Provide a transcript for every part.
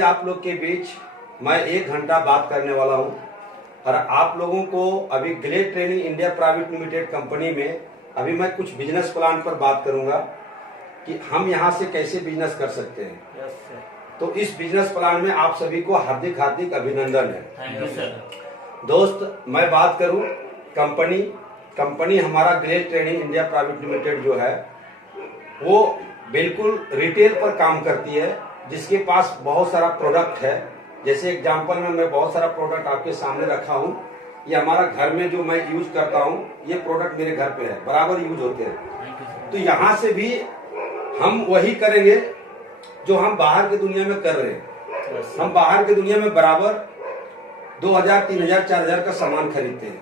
अभी आप लोग के बीच मैं 1 घंटा बात करने वाला हूं और आप लोगों को अभी Glade training India private limited company में अभी मैं कुछ बिजनेस प्लान पर बात करूंगा कि हम यहां से कैसे बिजनेस कर सकते हैं। तो इस बिजनेस प्लान में आप सभी को हार्दिक हार्दिक अभिनंदन है। Thank you sir. दोस्त मैं बात करूं कंपनी हमारा Glade training India private limited जो है वो बिल्कुल रिटेल पर काम करती है, जिसके पास बहुत सारा प्रोडक्ट है। जैसे एग्जांपल में मैं बहुत सारा प्रोडक्ट आपके सामने रखा हूं। ये हमारा घर में जो मैं यूज करता हूं, ये प्रोडक्ट मेरे घर पे है, बराबर यूज होते हैं। तो यहाँ से भी हम वही करेंगे जो हम बाहर की दुनिया में कर रहे हैं। हम बाहर की दुनिया में बराबर 2000, 3000, 4000 का सामान खरीदते हैं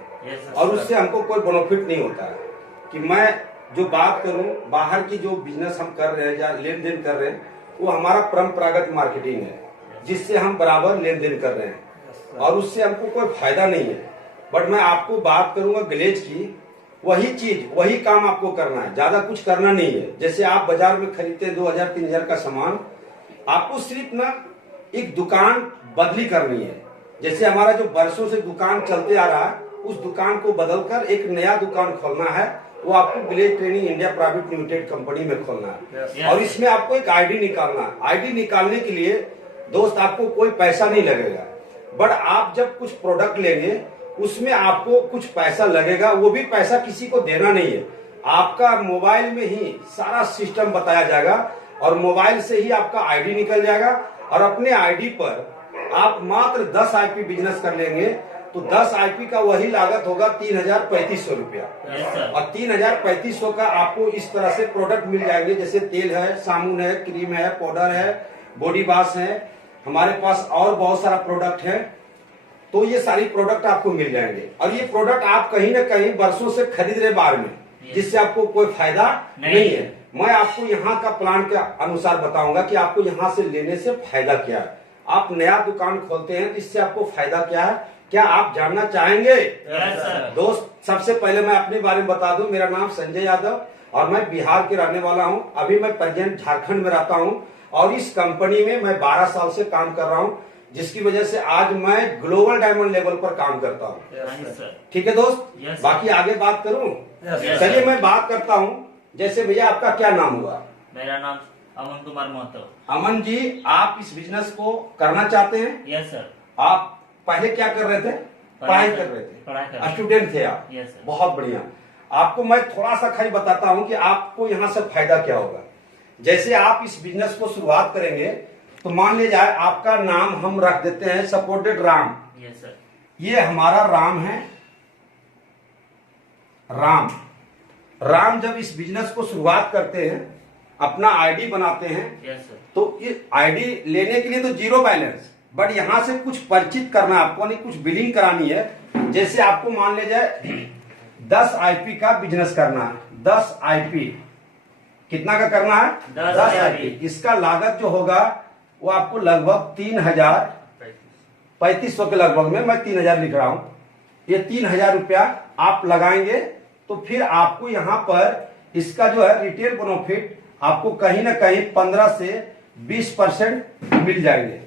और उससे हमको कोई बेनिफिट नहीं होता है। कि मैं जो बात करूं बाहर की जो बिजनेस हम कर रहे हैं या लेन देन कर रहे हैं, वो हमारा परंपरागत मार्केटिंग है, जिससे हम बराबर लेन देन कर रहे हैं और उससे हमको कोई फायदा नहीं है। बट मैं आपको बात करूंगा ग्लेज की, वही चीज वही काम आपको करना है, ज्यादा कुछ करना नहीं है। जैसे आप बाजार में खरीदते हैं 2000, 3000 का सामान, आपको सिर्फ ना एक दुकान बदली करनी है। जैसे हमारा जो बरसों से दुकान चलते आ रहा है, उस दुकान को बदलकर एक नया दुकान खोलना है। वो आपको Glade training India private limited company में खोलना है और इसमें आपको एक आईडी निकालना है। आईडी निकालने के लिए दोस्त आपको कोई पैसा नहीं लगेगा, बट आप जब कुछ प्रोडक्ट लेंगे उसमें आपको कुछ पैसा लगेगा। वो भी पैसा किसी को देना नहीं है, आपका मोबाइल में ही सारा सिस्टम बताया जाएगा और मोबाइल से ही आपका आईडी निकल जाएगा और अपने आईडी पर आप मात्र 10 आईपी बिजनेस कर लेंगे तो 10 आईपी का वही लागत होगा 3035 रुपया। और 3035 का आपको इस तरह से प्रोडक्ट मिल जाएंगे, जैसे तेल है, साबुन है, क्रीम है, पाउडर है, बॉडी वॉश है, हमारे पास और बहुत सारा प्रोडक्ट है। तो ये सारी प्रोडक्ट आपको मिल जाएंगे और ये प्रोडक्ट आप कहीं ना कहीं वर्षों से खरीद रहे बाहर में, जिससे आपको कोई फायदा नहीं है। मैं आपको यहाँ का प्लान के अनुसार बताऊंगा कि आपको यहाँ से लेने से फायदा क्या है। आप नया दुकान खोलते हैं तो इससे आपको फायदा क्या है, क्या आप जानना चाहेंगे? दोस्त सबसे पहले मैं अपने बारे में बता दूं, मेरा नाम संजय यादव और मैं बिहार के रहने वाला हूं। अभी मैं प्रेजेंट झारखंड में रहता हूं और इस कंपनी में मैं 12 साल से काम कर रहा हूं, जिसकी वजह से आज मैं ग्लोबल डायमंड लेवल पर काम करता हूं। ठीक है दोस्त, बाकी आगे बात करूं? चलिए मैं बात करता हूं। जैसे भैया आपका क्या नाम हुआ? मेरा नाम अमन कुमार महतो। अमन जी, आप इस बिजनेस को करना चाहते हैं? Yes sir. आप पहले क्या कर रहे थे? पढ़ाई कर रहे थे, स्टूडेंट थे आप? Yes sir. बहुत बढ़िया। आपको मैं थोड़ा सा खाली बताता हूं कि आपको यहाँ से फायदा क्या होगा। जैसे आप इस बिजनेस को शुरुआत करेंगे तो मान ले जाए आपका नाम हम रख देते हैं सपोर्टेड राम। Yes sir. ये हमारा राम है। राम जब इस बिजनेस को शुरुआत करते हैं, अपना आईडी बनाते हैं, यस सर, तो ये आईडी लेने के लिए तो 0 बैलेंस, बट यहाँ से कुछ परिचित करना है आपको, नहीं कुछ बिलिंग करानी है। जैसे आपको मान ले जाए 10 आईपी का बिजनेस करना है। 10 आईपी कितना का करना है? 10 आईपी। इसका लागत जो होगा वो आपको लगभग 3500 के लगभग में, मैं 3000 लिख रहा हूं। ये 3000 रुपया आप लगाएंगे तो फिर आपको यहाँ पर इसका जो है रिटेल बेनिफिट आपको कहीं ना कहीं 15 से 20% मिल जाएंगे।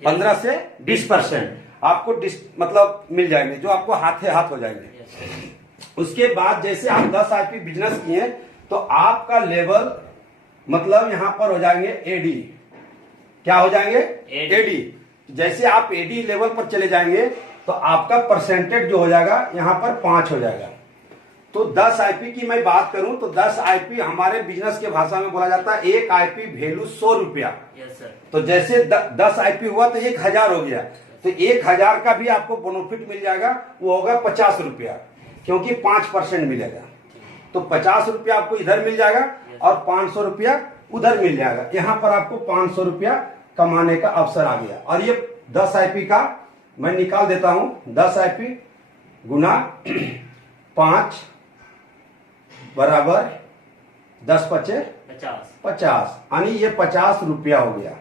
15 से 20% आपको मतलब मिल जाएंगे, जो आपको हाथ हो जाएंगे। उसके बाद जैसे आप 10 आईपी बिजनेस किए तो आपका लेवल मतलब यहां पर हो जाएंगे एडी। क्या हो जाएंगे? एडी। जैसे आप एडी लेवल पर चले जाएंगे तो आपका परसेंटेज जो हो जाएगा यहां पर 5 हो जाएगा। तो 10 आईपी की मैं बात करूं तो 10 आईपी हमारे बिजनेस के भाषा में बोला जाता है, एक आईपी वैल्यू 100 रुपया। Yes sir. तो जैसे 10 आईपी हुआ तो 1000 हो गया, तो 1000 का भी आपको बेनिफिट मिल जाएगा, वो होगा 50 रुपया, क्योंकि 5% मिलेगा। तो 50 रुपया आपको इधर मिल जाएगा और 500 रुपया उधर मिल जाएगा। यहाँ पर आपको 500 रुपया कमाने का अवसर आ गया। और ये 10 आईपी का मैं निकाल देता हूं, 10 आईपी गुना 5 बराबर 10 पचे 50, यानी ये 50 रुपया हो गया।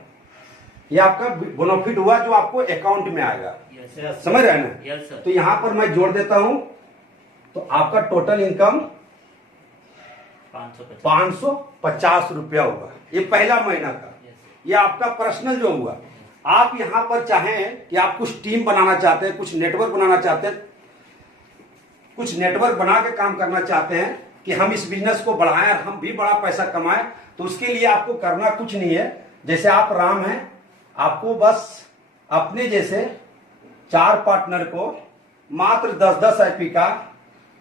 ये आपका बेनिफिट हुआ जो आपको अकाउंट में आएगा। समझ रहे हैं ना? तो यहां पर मैं जोड़ देता हूं तो आपका टोटल इनकम 550 रुपया होगा। ये पहला महीना का, ये आपका पर्सनल जो हुआ। आप यहां पर चाहें कि आप कुछ टीम बनाना चाहते हैं, कुछ नेटवर्क बनाना चाहते हैं, कुछ नेटवर्क बना के काम करना चाहते हैं कि हम इस बिजनेस को बढ़ाएं और हम भी बड़ा पैसा कमाएं, तो उसके लिए आपको करना कुछ नहीं है। जैसे आप राम हैं, आपको बस अपने जैसे 4 पार्टनर को मात्र 10-10 आईपी का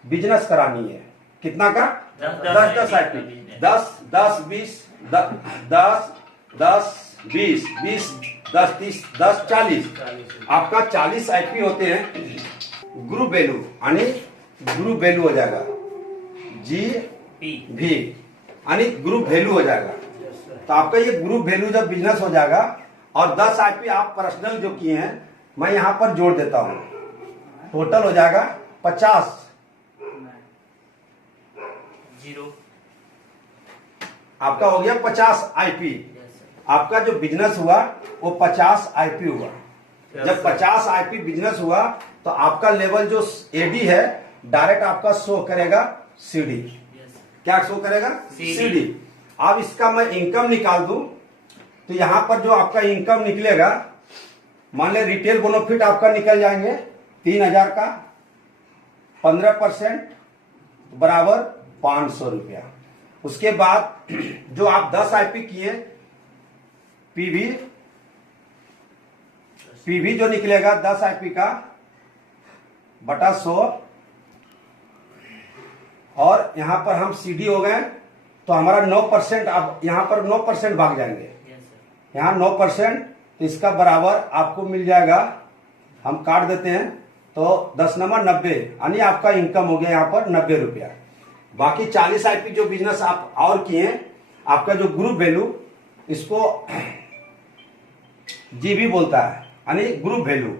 बिजनेस करानी है। कितना का? 10-10 आईपी, 10-10-20, 10-10-20, 20-10-30, 10-40, आपका 40 आईपी होते हैं। ग्रुप वैल्यू यानी ग्रुप वैल्यू हो जाएगा GV यानी ग्रुप वैल्यू हो जाएगा। तो आपका ये ग्रुप वैल्यू जब बिजनेस हो जाएगा और 10 आईपी आप पर्सनल जो किए हैं मैं यहां पर जोड़ देता हूं, टोटल हो जाएगा 50। 0 आपका हो गया 50 आईपी। आपका जो बिजनेस हुआ वो 50 आईपी हुआ। जब 50 आईपी बिजनेस हुआ तो आपका लेवल जो एडी है डायरेक्ट आपका शो करेगा सीडी। क्या शो करेगा? सीडी। अब इसका मैं इनकम निकाल दूं तो यहां पर जो आपका इनकम निकलेगा, मान ले रिटेल बेनिफिट आपका निकल जाएंगे 3000 का, 15% बराबर 500 रुपया। उसके बाद जो आप 10 आईपी किए पीवी जो निकलेगा 10 आईपी का बटा 100, और यहां पर हम सीडी हो गए तो हमारा 9%, अब यहां पर 9% भाग जाएंगे, यहां 9%, तो इसका बराबर आपको मिल जाएगा, हम काट देते हैं तो 10 नंबर 90, यानी आपका इनकम हो गया यहां पर 90 रुपया। बाकी 40 आईपी जो बिजनेस आप और किए, आपका जो ग्रुप वैल्यू, इसको जीबी बोलता है, यानी ग्रुप वैल्यू।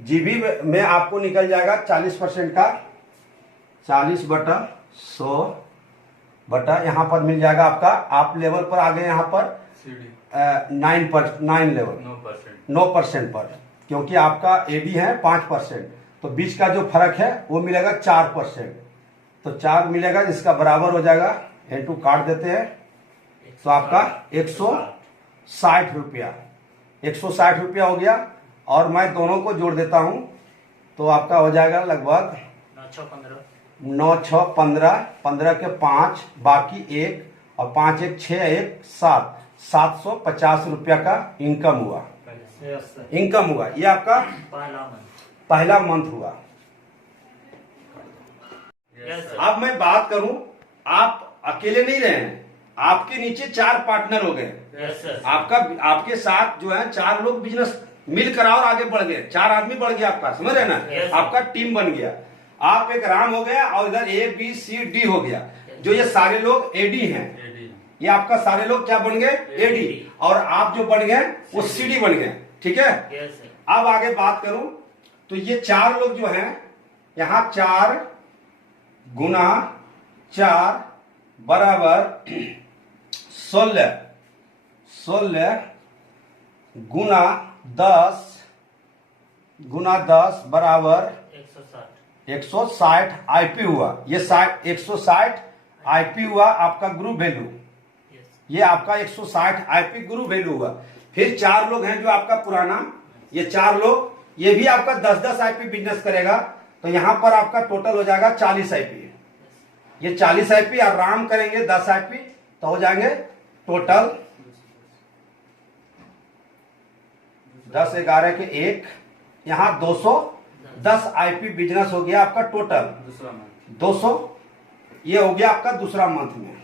जीबी में आपको निकल जाएगा 40% का 40 बटा 100 बटा, यहां पर मिल जाएगा आपका, आप लेवल पर आ गए यहां पर 9 लेवल 9% पर, क्योंकि आपका एडी है 5%, तो बीच का जो फर्क है वो मिलेगा 4%, तो 4 मिलेगा, इसका बराबर हो जाएगा, N2 काट देते हैं तो आपका 160 रुपया, 160 रुपया हो गया। और मैं दोनों को जोड़ देता हूं तो आपका हो जाएगा लगभग 9-6-15, 15 के 5, बाकी 1 और 5 1 6 1 7, 750 रुपया का इनकम हुआ। इनकम हुआ, ये आपका पहला मंथ हुआ। अब मैं बात करूं, आप अकेले नहीं रहे हैं, आपके नीचे 4 पार्टनर हो गए। आपके साथ जो है 4 लोग बिजनेस मिलकर और आगे बढ़ गए, 4 आदमी बढ़ गया आपका, समझ रहे ना? आपका टीम बन गया। आप एक राम हो गया और इधर ABCD हो गया, जो ये सारे लोग एडी हैं। ये आपका सारे लोग क्या बन गए? एडी। और आप जो बन गए वो सीडी बन गए। ठीक है? अब आगे बात करूं तो ये 4 लोग जो हैं, यहां 4 गुना 4 बराबर 16 गुना 10 बराबर 160 आईपी हुआ। ये 160 आईपी हुआ आपका ग्रुप वैल्यू। ये आपका 160 आईपी ग्रुप वैल्यू हुआ। फिर 4 लोग हैं जो आपका पुराना, ये 4 लोग, ये भी आपका 10-10 आईपी बिजनेस करेगा, तो यहां पर आपका टोटल हो जाएगा 40 आईपी। ये 40 आईपी और राम करेंगे 10 आईपी, तो हो जाएंगे टोटल 10 11 के 1, यहां 210 आईपी बिजनेस हो गया आपका टोटल 200। ये हो गया आपका दूसरा मंथ में।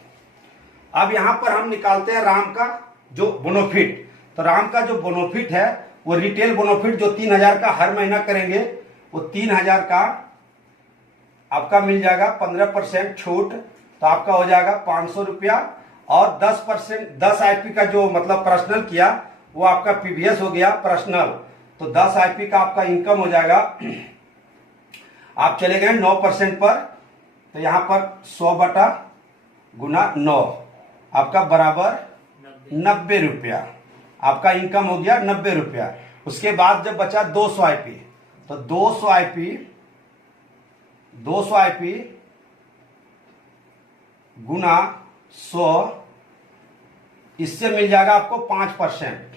अब यहां पर हम निकालते हैं राम का जो बोनोफिट। तो राम का जो बोनोफिट है वो रिटेल बोनोफिट जो 3000 का हर महीना करेंगे, वो 3000 का आपका मिल जाएगा 15% छूट, तो आपका हो जाएगा 500 रुपया। और 10% 10 आईपी का जो मतलब पर्सनल किया वो आपका पीबीएस हो गया पर्सनल, तो 10 आईपी का आपका इनकम हो जाएगा। आप चले गए 9% पर, तो यहां पर 100 बटा गुना 9 आपका बराबर 90 रुपया। आपका इनकम हो गया 90 रुपया। उसके बाद जब बचा 200 आईपी, तो 200 आईपी गुना 100 इससे मिल जाएगा आपको 5%।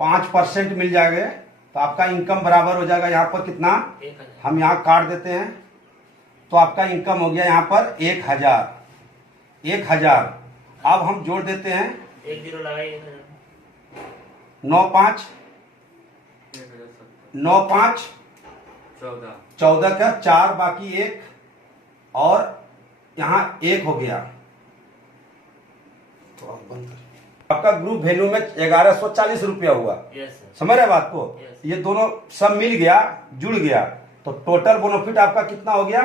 5% मिल जाएगा तो आपका इनकम बराबर हो जाएगा यहाँ पर कितना, 1000। हम यहाँ काट देते हैं तो आपका इनकम हो गया यहाँ पर 1000। 1000 अब हम जोड़ देते हैं 1 0 लगाइए 9 5 9 5 14 का 4 बाकी 1 और यहाँ 1 हो गया। आपका ग्रुप वैल्यू में 1140 रुपया हुआ। Yes sir. समझ रहे बात को? Yes. ये दोनों सब मिल गया, जुड़ गया, तो टोटल बेनिफिट आपका कितना हो गया,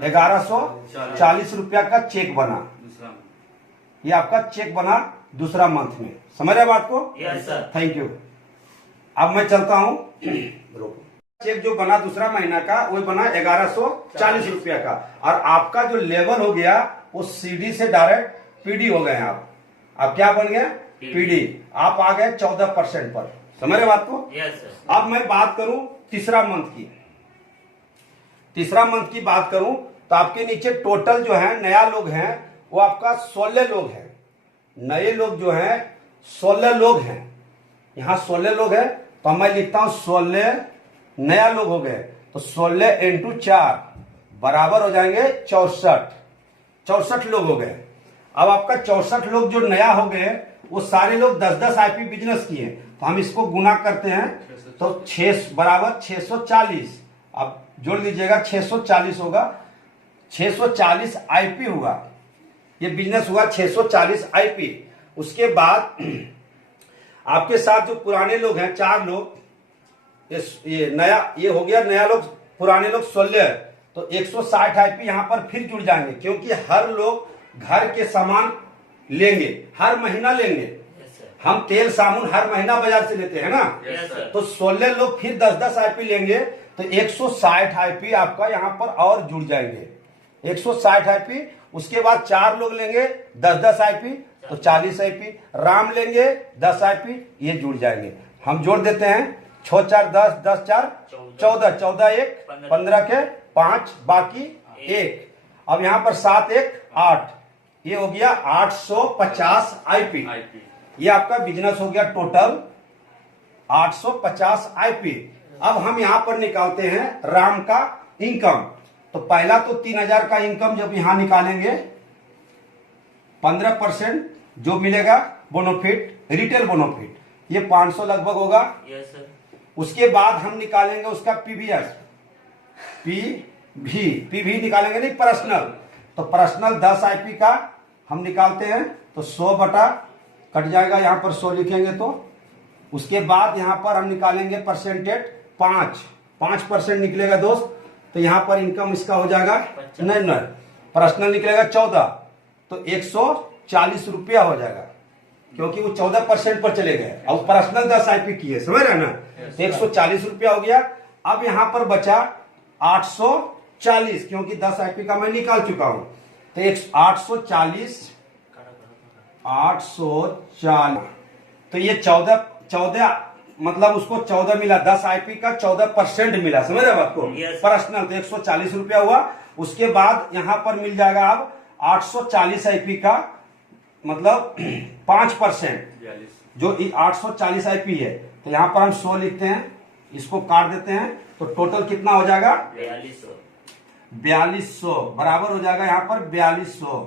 1140 रुपया का चेक बना। ये आपका चेक बना दूसरा मंथ में। समझ रहे बात को? Yes sir. Thank you. अब मैं चलता हूं। चेक जो बना दूसरा महीना का वो बना 1140 रुपया का, और आपका जो लेवल हो गया वो सीडी से डायरेक्ट पीडी हो गए। आप क्या बन गए, पीडी। आप आ गए 14% पर। समझ रहे बात को? Yes sir. अब मैं बात करूं तीसरा मंथ की। तीसरा मंथ की बात करूं तो आपके नीचे टोटल जो है नया लोग हैं वो आपका 16 लोग हैं। नए लोग जो हैं 16 लोग हैं। यहां 16 लोग हैं तो मैं लिखता हूं 16 नया लोग हो गए, तो 16 इंटू 4 बराबर हो जाएंगे 64। 64 लोग हो गए। अब आपका 64 लोग जो नया हो गए वो सारे लोग 10-10 आईपी बिजनेस किए, तो हम इसको गुना करते हैं तो 6 बराबर 640। अब जोड़ लीजिएगा 640 होगा, 640 आईपी हुआ। ये बिजनेस हुआ 640 आईपी। उसके बाद आपके साथ जो पुराने लोग हैं 4 लोग, ये नया ये हो गया नया लोग, पुराने लोग 16, तो 160 आईपी यहां पर फिर जुड़ जाएंगे, क्योंकि हर लोग घर के सामान लेंगे, हर महीना लेंगे। Yes sir. हम तेल साबुन हर महीना बाजार से लेते हैं ना, यस सर। तो 16 लोग फिर 10-10 आईपी लेंगे, तो 160 आईपी आपका यहां पर और जुड़ जाएंगे। 160 आईपी। उसके बाद 4 लोग लेंगे 10-10 आईपी, तो 40 आईपी। राम लेंगे 10 आईपी, ये जुड़ जाएंगे। हम जोड़ देते हैं 6 4 10, 10 4 14, 14 1 15 के 5 बाकी 1। अब यहां पर 7 1 8, ये हो गया 850 आईपी। ये आपका बिजनेस हो गया टोटल 850 आईपी। अब हम यहां पर निकालते हैं राम का इनकम। तो पहला तो 3000 का इनकम जब यहां निकालेंगे, 15% जो मिलेगा बोनोफिट, रिटेल बोनोफिट, ये 500 लगभग होगा। Yes sir. उसके बाद हम निकालेंगे उसका पीवीएस, पीवी निकालेंगे नहीं, पर्सनल। तो पर्सनल 10 आईपी का हम निकालते हैं, तो 100 बटा कट जाएगा, यहां पर 100 लिखेंगे तो। उसके बाद यहां पर हम निकालेंगे परसेंटेज 5% निकलेगा दोस्त, तो यहां पर इनकम इसका हो जाएगा नहीं, पर्सनल निकलेगा 14, तो 140 रुपया हो जाएगा, क्योंकि वो 14% पर चले गए। अब पर्सनल 10 आईपी की है, समझ रहे हैं ना, तो 140 रुपया हो गया। अब यहां पर बचा 840, क्योंकि 10 आईपी का मैं निकाल चुका हूं, तो 840, तो ये 14 मतलब उसको 14 मिला, 10 आईपी का 14% मिला। समझ रहे बात को? Yes. पर्सनल तो 140 रुपया हुआ। उसके बाद यहां पर मिल जाएगा अब 840 आईपी का, मतलब 5%, जो 840 आईपी है, तो यहां पर हम 100 लिखते हैं, इसको काट देते हैं, तो टोटल कितना हो जाएगा 4200 बराबर हो जाएगा यहां पर 4200।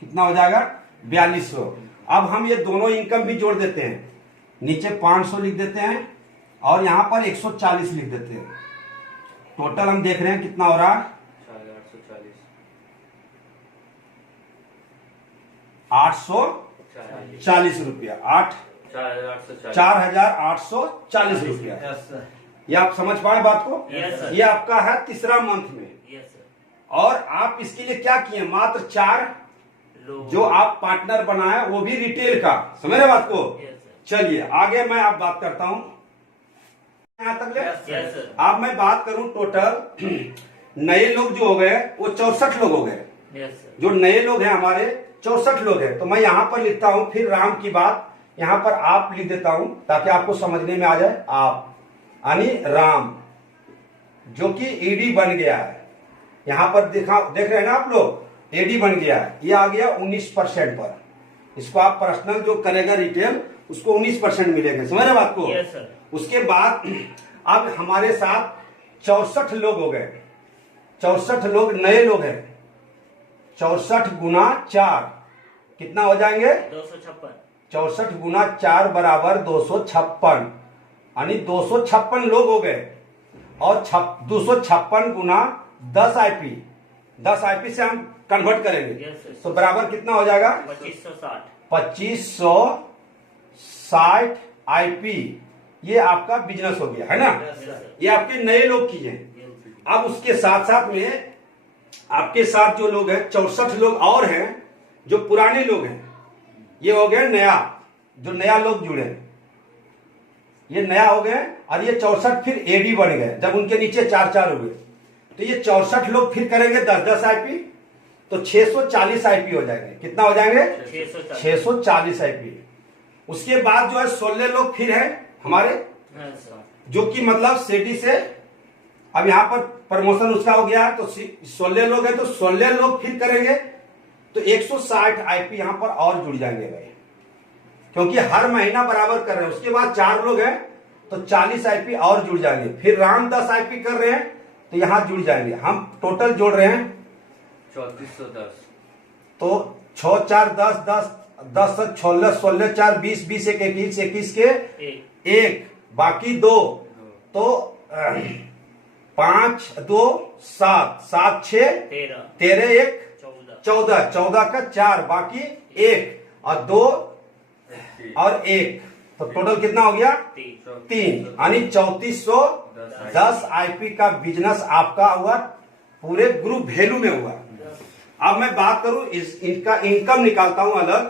कितना हो जाएगा 4200। अब हम ये दोनों इनकम भी जोड़ देते हैं, नीचे 500 लिख देते हैं और यहां पर 140 लिख देते हैं। टोटल हम देख रहे हैं कितना हो रहा है 840 रुपया, 4840 रुपया। ये आप समझ पाए बात को? Yes, sir. ये आपका है तीसरा मंथ में। Yes sir. और आप इसके लिए क्या किए, मात्र 4 जो आप पार्टनर बनाए, वो भी रिटेल का। समझ रहे बात को? Yes sir. चलिए आगे मैं आप बात करता हूं, यहां तक ले। Yes sir. अब मैं बात करूं टोटल नए लोग जो हो गए वो 64 लोग हो गए। Yes sir. जो नए लोग हैं हमारे 64 लोग हैं, तो मैं यहां पर लिखता हूं, फिर राम की बात यहां पर आप लिख देता हूं ताकि आपको समझने में आ जाए। आप यानी राम जो कि ईडी बन गया है, यहां पर देख रहे हैं ना आप लोग, एडी बन गया है, ये आ गया 19% पर। इसको आप पर्सनल जो करेगा रिटेल उसको 19% मिलेगा। समझ रहे बात को? Yes sir. उसके बाद अब हमारे साथ 64 लोग हो गए, 64 लोग नए लोग हैं। 64 गुना 4 कितना हो जाएंगे? 256। 64 गुना 4 बराबर 256, यानी 256 लोग हो गए। और 256 गुना 10 आईपी, 10 आईपी से हम कन्वर्ट करेंगे यस सर। तो बराबर कितना हो जाएगा? 2560। 2560 आईपी। ये आपका बिजनेस हो गया है ना? Yes sir. ये आपके नए लोग की हैं। अब उसके साथ साथ में आपके साथ जो लोग हैं 64 लोग और हैं जो पुराने लोग हैं। ये हो गए नया, जो नया लोग जुड़े, ये नया हो गए। और ये 64 फिर एडी बन गए जब उनके नीचे 4 हुए। तो ये 64 लोग फिर करेंगे 10 आईपी, तो 640 आईपी हो जाएंगे। कितना हो जाएंगे? 640 आईपी। उसके बाद जो है 16 लोग फिर है हमारे, जो कि मतलब सिटी से अब यहाँ पर प्रमोशन उसका हो गया तो 16 लोग हैं, तो 16 लोग फिर करेंगे तो 160 आईपी यहाँ पर और जुड़ जाएंगे भाई, क्योंकि हर महीना बराबर कर रहे हैं। उसके बाद 4 लोग हैं तो 40 आईपी और जुड़ जाएंगे। फिर राम 10 आईपी कर रहे हैं तो यहाँ जुड़ जाएंगे। हम टोटल जोड़ रहे हैं 3410। तो 6 4 10 10 10 16 16 4 20 20 1 21 21 के एक बाकी 2 तो 5 2 7 7 6 13 1 14 14 का 4 बाकी 1 और 2 और 1 तो टोटल कितना हो गया? 3, यानी 3410 आईपी का बिजनेस आपका हुआ, पूरे ग्रुप वैल्यू में हुआ। अब मैं बात करूं इनका इनकम निकालता हूं अलग,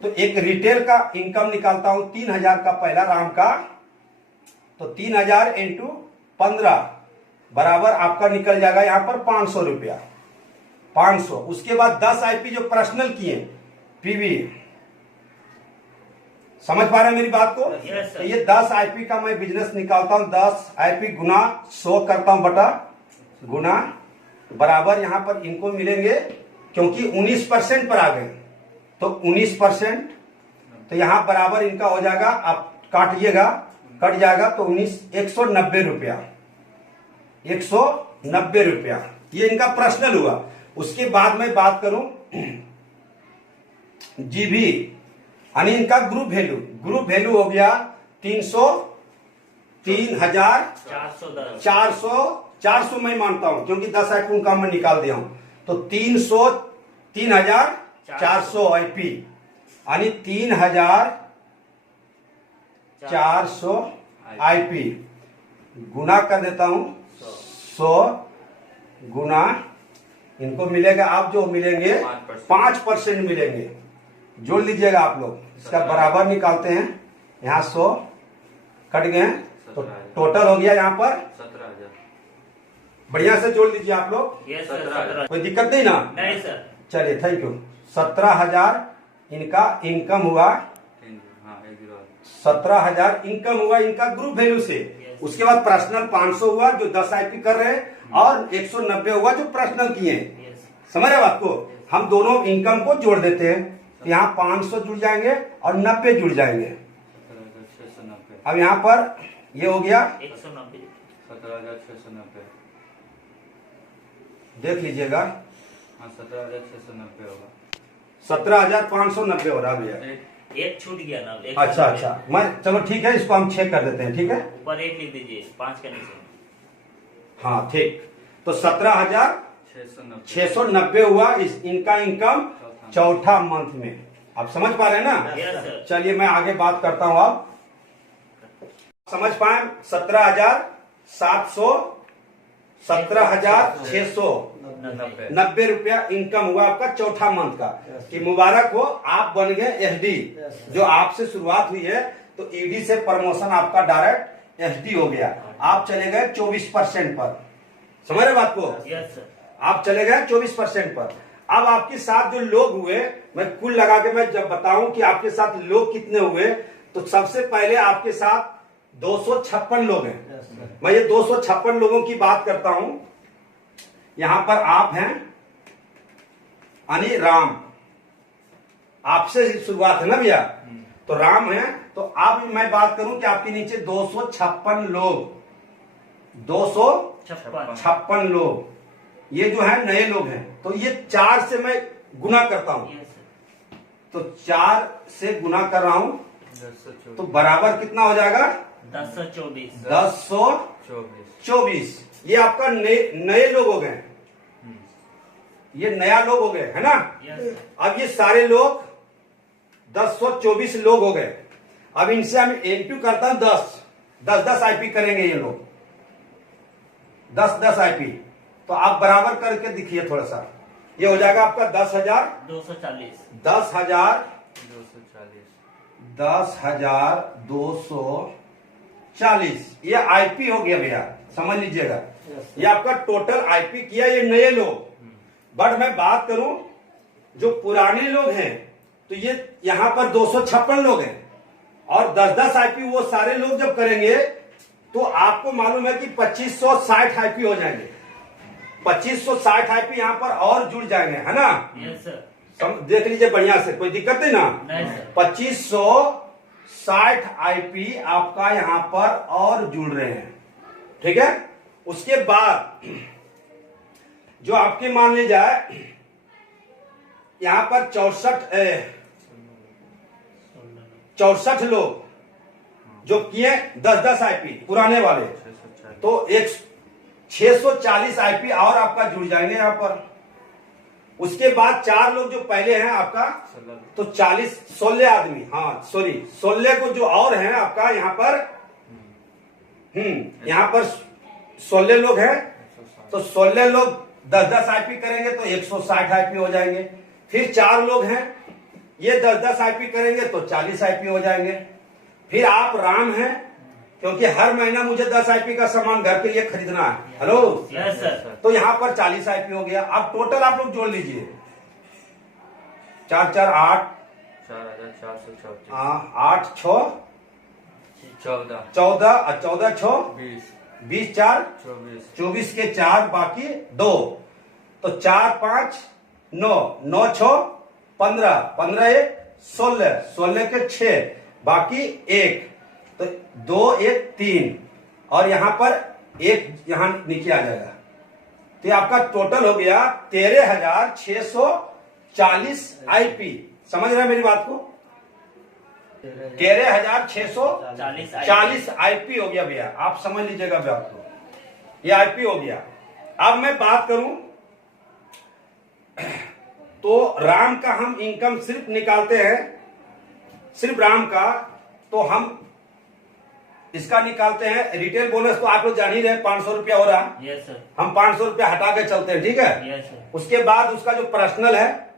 तो एक रिटेल का इनकम निकालता हूं 3000 का पहला राम का, तो 3000 इंटू 15 बराबर आपका निकल जाएगा यहाँ पर 500 रुपया, 500। उसके बाद 10 आईपी जो पर्सनल किए पीवी, समझ पा रहे हैं मेरी बात को? Yes, तो ये 10 आईपी का मैं बिजनेस निकालता हूं, 10 आईपी गुना 100 करता हूं बटा गुना बराबर यहाँ पर इनको मिलेंगे, क्योंकि 19% पर आ गए तो 19%, तो यहाँ बराबर इनका हो जाएगा, आप काटिएगा कट जाएगा तो 190 रुपया, 190 रुपया। ये इनका पर्सनल हुआ। उसके बाद मैं बात करूं जीबी, यानी इनका ग्रुप वैल्यू, ग्रुप वैल्यू हो गया 300 मैं मानता हूं, क्योंकि 10 आईपी का मैं निकाल दिया हूं, तो 3400 आईपी, यानी 3400 आईपी गुना कर देता हूं 100 गुना इनको मिलेगा, आप जो मिलेंगे 5% मिलेंगे। जोड़ लीजिएगा आप लोग, इसका बराबर निकालते हैं। यहाँ 100 कट गए तो टोटल हो गया यहाँ पर 17,000। बढ़िया से जोड़ लीजिए आप लोग, यस सर। कोई दिक्कत नहीं ना? नहीं सर। चलिए थैंक यू। 17,000 इनका इनकम हुआ, हाँ 17,000 इनकम हुआ इनका ग्रुप वैल्यू से। उसके बाद पर्सनल 500 हुआ जो 10 आईपी कर रहे हैं, और 190 हुआ जो पर्सनल किए हैं। समझ रहे बात को? हम दोनों इनकम को जोड़ देते हैं, तो यहाँ 500 जुड़ जाएंगे और 90 जुड़ जाएंगे। 17,690। अब यहाँ पर ये हो गया 190। 17,690। देख लीजिएगा, हाँ 17,690 होगा। 17,590 हो रहा है भैया। एक छूट गया ना। अच्छा अच्छा, मैं चलो ठीक है, इसको हम चेक कर देते हैं। ठीक है, ऊपर 1 लिख दीजिए, 5 के नीचे। हाँ ठीक। तो 17,690 हुआ इनका इनकम चौथा मंथ में। आप समझ पा रहे हैं ना? Yes sir. चलिए मैं आगे बात करता हूं। आप समझ पाए? 17,700 17,690 रुपया इनकम हुआ आपका चौथा मंथ का। कि मुबारक हो, आप बन गए एसडी। जो आपसे शुरुआत हुई है तो ईडी से प्रमोशन आपका डायरेक्ट एसडी हो गया। आप चले गए 24% पर। समझ रहे बात को? Yes sir. आप चले गए 24% पर। अब आपके साथ जो लोग हुए, मैं कुल लगा के मैं जब बताऊं कि आपके साथ लोग कितने हुए, तो सबसे पहले आपके साथ 256 लोग हैं। मैं ये 256 लोगों की बात करता हूं। यहां पर आप हैं, यानी राम, आपसे शुरुआत है ना भैया, तो राम है। तो अब मैं बात करूं कि आपके नीचे 256 लोग, 256 लोग ये जो है नए लोग हैं। तो ये 4 से मैं गुना करता हूं, यस सर। तो 4 से गुना कर रहा हूं 1024 तो बराबर कितना हो जाएगा? 1024। 1024। ये आपका नए लोग हो गए, ये नया लोग हो गए है ना। Yes sir. अब ये सारे लोग 1024 लोग हो गए। अब इनसे हम इंटू करता हूं 10 आईपी करेंगे ये लोग, 10 आईपी। तो आप बराबर करके दिखिए थोड़ा सा, ये हो जाएगा आपका 10,000, 240। 10,000, 240 10,240। ये आईपी हो गया भैया, समझ लीजिएगा। ये आपका टोटल आईपी किया ये नए लोग। बट मैं बात करूं जो पुराने लोग हैं, तो ये यहां पर 256 लोग हैं और 10 आईपी वो सारे लोग जब करेंगे तो आपको मालूम है कि 2560 आईपी हो जाएंगे। 2560 आईपी यहां पर और जुड़ जाएंगे, है ना। Yes sir. देख लीजिए बढ़िया से, कोई दिक्कत नहीं ना। नहीं सर। 2560 आईपी आपका यहां पर और जुड़ रहे हैं, ठीक है। उसके बाद जो आपके मान ली जाए यहां पर 64 लोग जो किए 10 आईपी पुराने वाले, 640 तो 640 आईपी और आपका जुड़ जाएंगे यहां पर। उसके बाद 4 लोग जो पहले हैं आपका, तो 16 आदमी, हाँ सॉरी 16 को जो और हैं आपका यहां पर, यहां पर 16 लोग हैं। तो 16 लोग 10 आईपी करेंगे तो 160 आईपी हो जाएंगे। फिर 4 लोग हैं, ये 10 आईपी करेंगे तो 40 आईपी हो जाएंगे। फिर आप राम हैं, क्योंकि हर महीना मुझे 10 आईपी का सामान घर के लिए खरीदना है। Hello, yes sir. तो यहां पर 40 आईपी हो गया। अब टोटल आप लोग जोड़ लीजिए, 4 4 8, 4434 हाँ 8 6 14 14 और 14 6 20 20 4 24 24 के 4 बाकी 2, तो 4 5 9 9 6 15 15 1 16 16 के 6 बाकी 1, तो 2 1 3 और यहां पर 1 यहां नीचे आ जाएगा। तो ये आपका टोटल हो गया 13,640 आईपी। समझ रहे हैं मेरी बात को? 13,640 आईपी हो गया भैया, आप समझ लीजिएगा बात को, ये आईपी हो गया। अब मैं बात करूं तो राम का हम इनकम सिर्फ निकालते हैं, सिर्फ राम का, तो हम इसका निकालते हैं। रिटेल बोनस तो आप लोग जान ही रहे 500 रुपया हो रहा है, यस सर। हम 500 रुपया हटा के चलते हैं, ठीक है। Yes sir. उसके बाद उसका जो पर्सनल है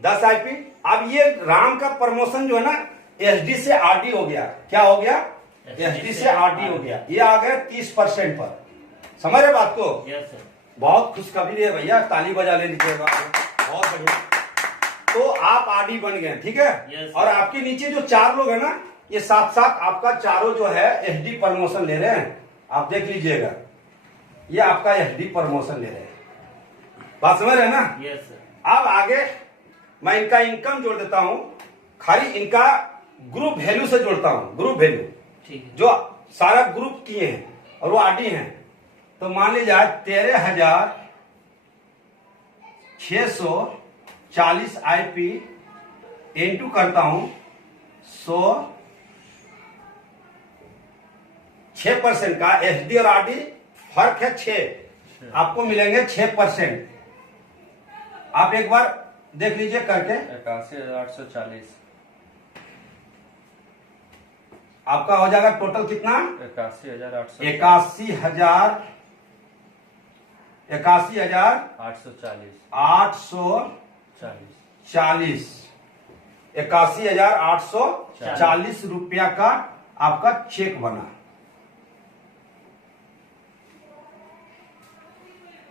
10 आईपी। अब ये राम का प्रमोशन जो है ना एसडी से आरडी हो गया। क्या हो गया? एसडी से आरडी हो गया। ये आ गया 30% पर। समझ रहे बात को? Yes sir. बहुत खुशखबरी है भैया, ताली बजा ले लीजिएगा, बहुत बढ़िया। तो आप आरडी बन गए, ठीक है। Yes, और आपके नीचे जो 4 लोग है ना, ये साथ साथ आपका चारों जो है एसडी प्रमोशन ले रहे हैं। आप देख लीजिएगा, ये आपका एसडी प्रमोशन ले रहे हैं। बात समझ रहे हैं ना? Yes sir. अब आगे मैं इनका इनकम जोड़ देता हूं, खाली इनका ग्रुप वैल्यू से जोड़ता हूं, ग्रुप वैल्यू ठीक है। जो सारा ग्रुप किए हैं और वो आरडी हैं। तो मान लीजिए 13,640 आईपी इंटू करता हूं 100, 6% का एसडी और आरडी फर्क है 6, आपको मिलेंगे 6%। आप एक बार देख लीजिए करके, 81,840 आपका हो जाएगा टोटल कितना? 81,840 81,840 81,840 रुपया का आपका चेक बना।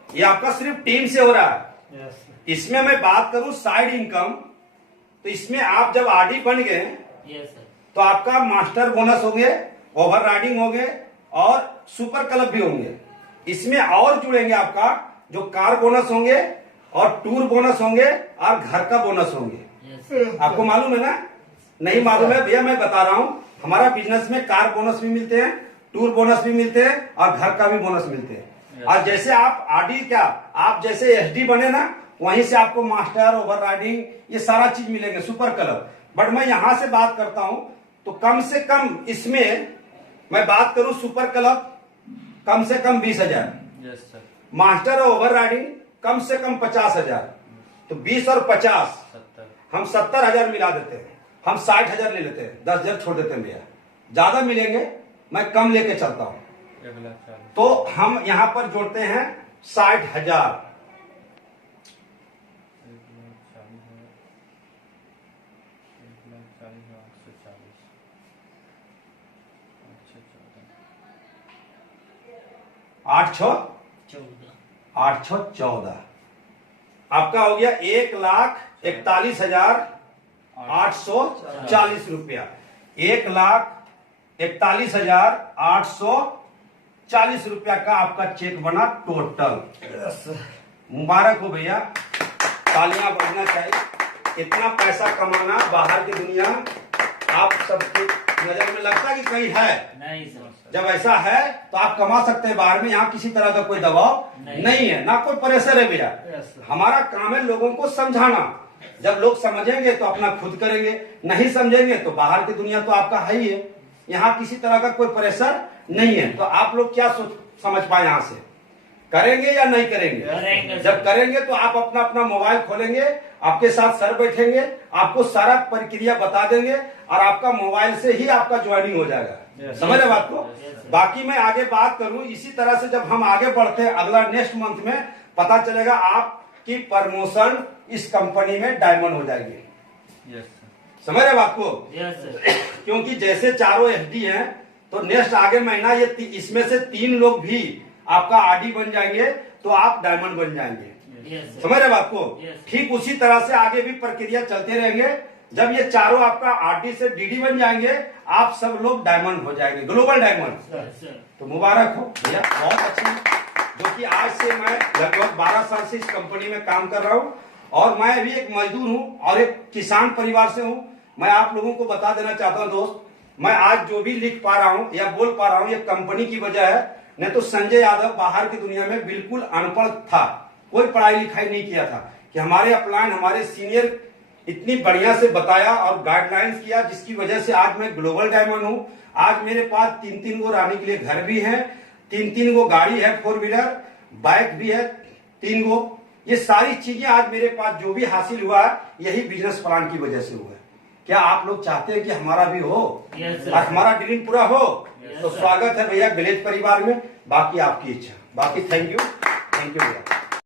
ये आपका सिर्फ टीम से हो रहा है। Yes sir. इसमें मैं बात करूं साइड इनकम, तो इसमें आप जब आरडी बन गए यस सर। तो आपका मास्टर बोनस होंगे, ओवर राइडिंग होंगे और सुपर क्लब भी होंगे। इसमें और जुड़ेंगे आपका जो कार बोनस होंगे और टूर बोनस होंगे और घर का बोनस होंगे। यस सर आपको मालूम है ना? नहीं मालूम है भैया, मैं बता रहा हूँ। हमारा बिजनेस में कार बोनस भी मिलते हैं, टूर बोनस भी मिलते हैं और घर का भी बोनस मिलते हैं। और जैसे आप आरडी क्या, आप जैसे एसडी बने ना, वहीं से आपको मास्टर, ओवर राइडिंग, ये सारा चीज मिलेंगे, सुपर क्लब। बट मैं यहां से बात करता हूं तो कम से कम इसमें मैं बात करूं सुपर क्लब कम से कम 20,000, यस सर। मास्टर और ओवर राइडिंग कम से कम 50,000। तो 20 और 50 70। हम 70,000 मिला देते हैं, हम 60,000 ले लेते हैं, 10,000 छोड़ देते हैं भैया। ज्यादा मिलेंगे, मैं कम लेके चलता हूं। 1,40,000। तो हम यहां पर जोड़ते हैं 60,000। 1,40,000, 1,40,840, 8 6 14 आपका हो गया 1,41,840 रुपया। 1,41,840 रुपया का आपका चेक बना टोटल। मुबारक हो भैया, तालियां बजना चाहिए। इतना पैसा कमाना बाहर की दुनिया आप सबकी नजर में लगता है कि कहीं है? नहीं सर। जब ऐसा है तो आप कमा सकते हैं बाहर में। यहाँ किसी तरह का कोई दबाव नहीं है, ना कोई प्रेशर है भैया। हमारा काम है लोगों को समझाना। जब लोग समझेंगे तो अपना खुद करेंगे, नहीं समझेंगे तो बाहर की दुनिया तो आपका है ही है। यहाँ किसी तरह का कोई प्रेशर नहीं है। तो आप लोग क्या सोच समझ पाए यहाँ से, करेंगे या नहीं करेंगे? करेंगे। जब करेंगे तो आप अपना अपना मोबाइल खोलेंगे, आपके साथ सर बैठेंगे, आपको सारा प्रक्रिया बता देंगे और आपका मोबाइल से ही आपका ज्वाइनिंग हो जाएगा। समझ रहे बात को? बाकी मैं आगे बात करूं, इसी तरह से जब हम आगे बढ़ते हैं, अगला नेक्स्ट मंथ में पता चलेगा आपकी प्रमोशन इस कंपनी में डायमंड हो जाएगी। Yes sir. समझ रहे बात को? Yes sir. क्योंकि जैसे चारों एफडी हैं तो नेक्स्ट आगे महीना ये इसमें से 3 लोग भी आपका आरडी बन जाएंगे तो आप डायमंड बन जाएंगे। Yes sir. समझ रहे बात को? Yes. ठीक उसी तरह से आगे भी प्रक्रिया चलते रहेंगे। जब ये चारों आपका आरडी से डीडी बन जाएंगे, आप सब लोग डायमंड हो जाएंगे, ग्लोबल डायमंड। Yes sir. तो मुबारक हो भैया, बहुत अच्छी। जो कि आज से मैं लगभग 12 साल से इस कंपनी में काम कर रहा हूँ और मैं भी एक मजदूर हूँ और एक किसान परिवार से हूँ। मैं आप लोगों को बता देना चाहता हूँ दोस्त, मैं आज जो भी लिख पा रहा हूँ या बोल पा रहा हूँ ये कंपनी की वजह है। नहीं तो संजय यादव बाहर की दुनिया में बिल्कुल अनपढ़ था, कोई पढ़ाई लिखाई नहीं किया था। कि हमारे अपलाइन, हमारे सीनियर इतनी बढ़िया से बताया और गाइडलाइंस किया, जिसकी वजह से आज मैं ग्लोबल डायमंड हूँ। आज मेरे पास 3-3 गो रहने के लिए घर भी है, 3-3 गो गाड़ी है, 4 व्हीलर, बाइक भी है 3 गो। ये सारी चीजें आज मेरे पास जो भी हासिल हुआ है यही बिजनेस प्लान की वजह से हुआ है। क्या आप लोग चाहते हैं कि हमारा भी हो Yes, sir. और हमारा ड्रीम पूरा हो? Yes, तो sir. स्वागत है भैया विलेज परिवार में। बाकी आपकी इच्छा। बाकी थैंक यू भैया।